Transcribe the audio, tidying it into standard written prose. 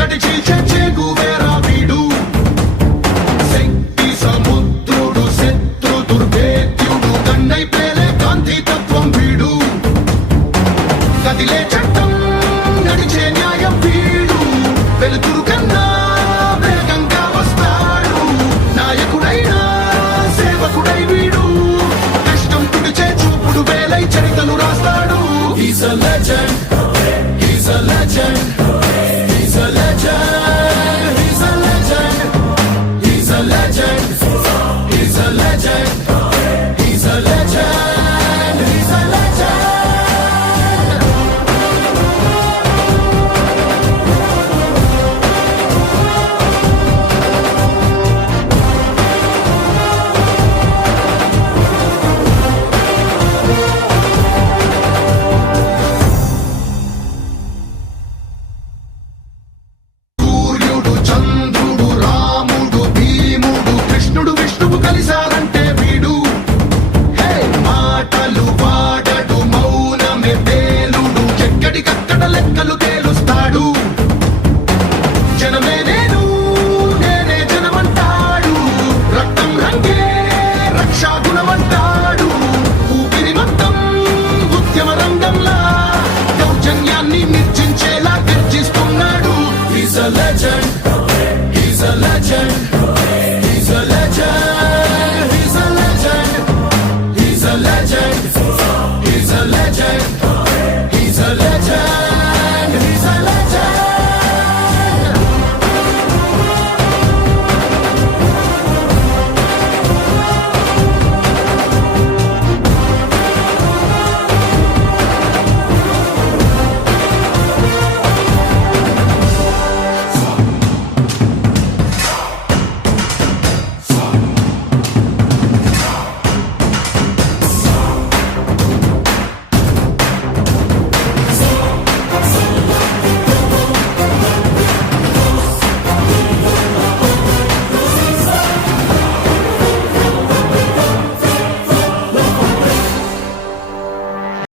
చీకటి చీల్చే చేగువేరా వీడు శక్తి సముద్రుడు శత్రు దుర్భేద్యుడు కన్నై పేలే కాంతి తత్వం వీడు కదిలే చట్టం నడిచే న్యాయం వీడు వెలుతురు కన్నా వేగంగా వస్తాడు నాయకుడైనా సేవకుడై వీడు కష్టం తుడిచే చూపుడు వేలై చరితలు రాస్తాడు He's a legend He's a legend He's a legend He's a legend He's a legend He's a legend He's a legend He's a legend సూర్యుడు చంద్రుడు రాముడు భీముడు కృష్ణుడు విష్ణువు కలిసా